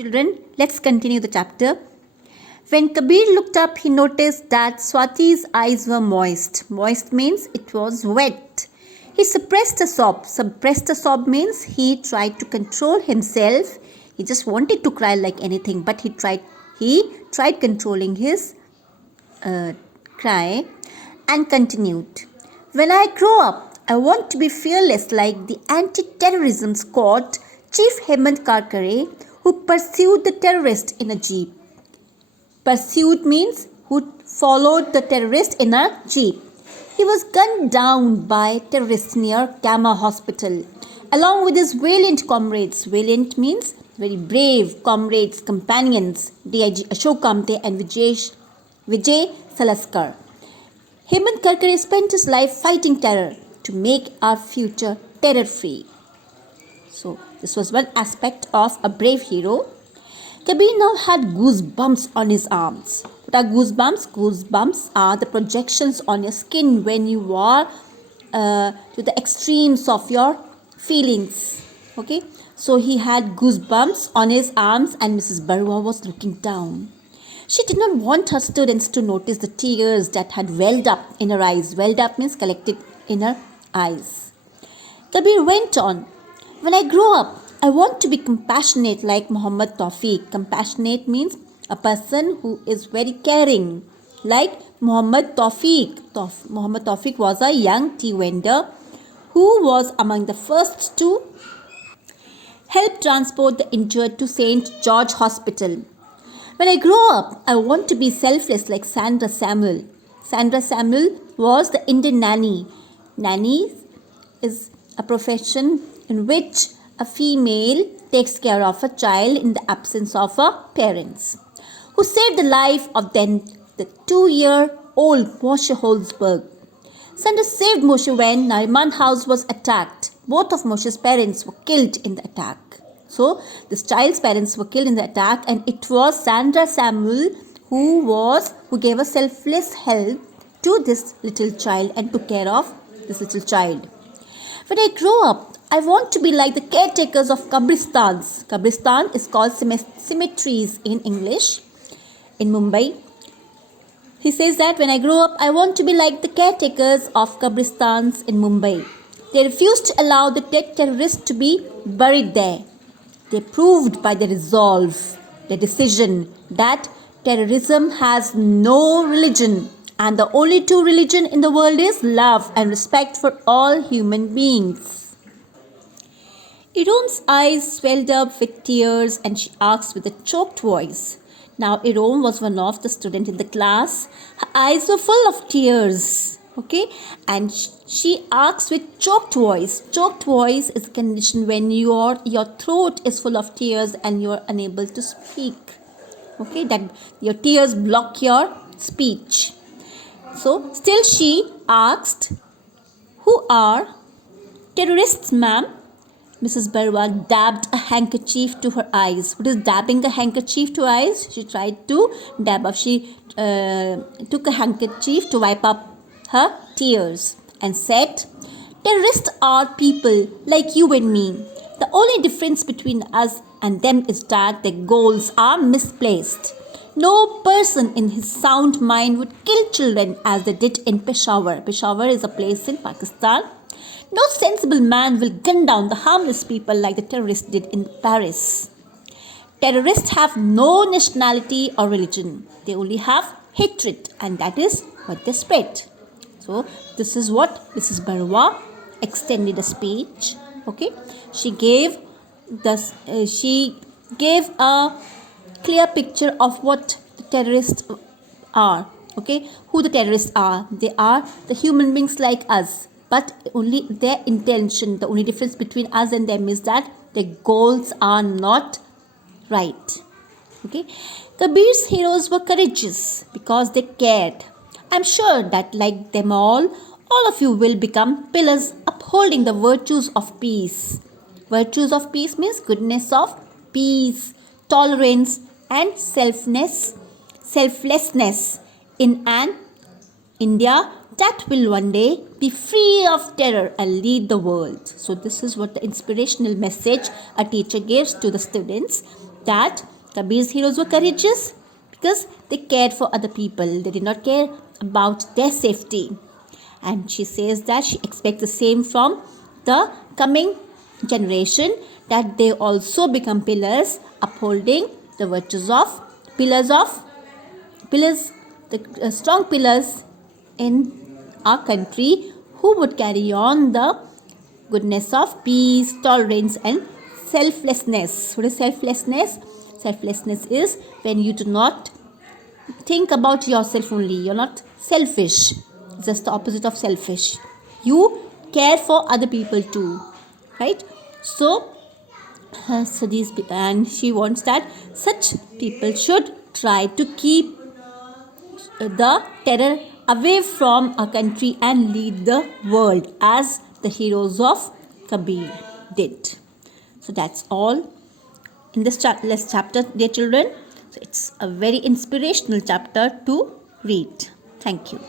Children, let's continue the chapter. When Kabir looked up, he noticed that Swati's eyes were moist. Moist means it was wet. He suppressed a sob. Suppressed a sob means he tried to control himself. He just wanted to cry like anything, but he tried controlling his cry and continued. When I grow up, I want to be fearless like the anti-terrorism squad Chief Hemant Karkare, who pursued the terrorist in a jeep. Pursued means who followed the terrorist in a jeep. He was gunned down by terrorists near Kama Hospital, along with his valiant comrades. Valiant means very brave comrades, companions, DIG Ashok Kamte and Vijay Salaskar. Hemant Karkare spent his life fighting terror to make our future terror-free. So, this was one aspect of a brave hero. Kabir now had goosebumps on his arms. What are goosebumps? Goosebumps are the projections on your skin when you are to the extremes of your feelings. Okay, so he had goosebumps on his arms and Mrs. Barua was looking down. She did not want her students to notice the tears that had welled up in her eyes. Welled up means collected in her eyes. Kabir went on. When I grow up, I want to be compassionate like Muhammad Tawfiq. Compassionate means a person who is very caring, like Muhammad Tawfiq. Muhammad Tawfiq was a young tea vendor who was among the first to help transport the injured to St. George Hospital. When I grow up, I want to be selfless like Sandra Samuel. Sandra Samuel was the Indian nanny. Nanny is a profession in which a female takes care of a child in the absence of her parents, who saved the life of then the 2-year-old Moshe Holzberg. Sandra saved Moshe when Nariman house was attacked. Both of Moshe's parents were killed in the attack. So, this child's parents were killed in the attack, and it was Sandra Samuel who gave a selfless help to this little child and took care of this little child. When I grow up, I want to be like the caretakers of Kabristans. Kabristan is called cemeteries in English. In Mumbai, he says that when I grow up, I want to be like the caretakers of Kabristans in Mumbai. They refused to allow the terrorists to be buried there. They proved by their resolve, their decision, that terrorism has no religion and the only true religion in the world is love and respect for all human beings. Irome's eyes swelled up with tears and she asked with a choked voice. Now Irome was one of the students in the class. Her eyes were full of tears. Okay, and she asks with choked voice. Choked voice is a condition when your throat is full of tears and you are unable to speak. Okay, that your tears block your speech. So, still she asked, who are terrorists, ma'am? Mrs. Barwa dabbed a handkerchief to her eyes. What is dabbing a handkerchief to eyes? She tried to dab up. She took a handkerchief to wipe up her tears and said, terrorists are people like you and me. The only difference between us and them is that their goals are misplaced. No person in his sound mind would kill children as they did in Peshawar. Peshawar is a place in Pakistan. No sensible man will gun down the harmless people like the terrorists did in Paris. Terrorists have no nationality or religion. They only have hatred, and that is what they spread. So, this is what Mrs. Barwa extended a speech. Okay, she gave a clear picture of what the terrorists are. Okay, who the terrorists are. They are the human beings like us, but only their intention, the only difference between us and them is that their goals are not right. Okay, Kabir's heroes were courageous because they cared. I'm sure that like them all of you will become pillars upholding the virtues of peace. Virtues of peace means goodness of peace, tolerance and selflessness in an India that will one day be free of terror and lead the world. So this is what the inspirational message a teacher gives to the students, that Kabir's heroes were courageous because they cared for other people. They did not care about their safety. And she says that she expects the same from the coming generation, that they also become pillars upholding the virtues of the strong pillars in our country, who would carry on the goodness of peace, tolerance and selflessness. What is selflessness? Selflessness is when you do not think about yourself only. You're not selfish. It's just the opposite of selfish. You care for other people too, right? So these, and she wants that such people should try to keep the terror away from our country and lead the world as the heroes of Kabir did. So that's all in this chapter, dear children. So it's a very inspirational chapter to read. Thank you.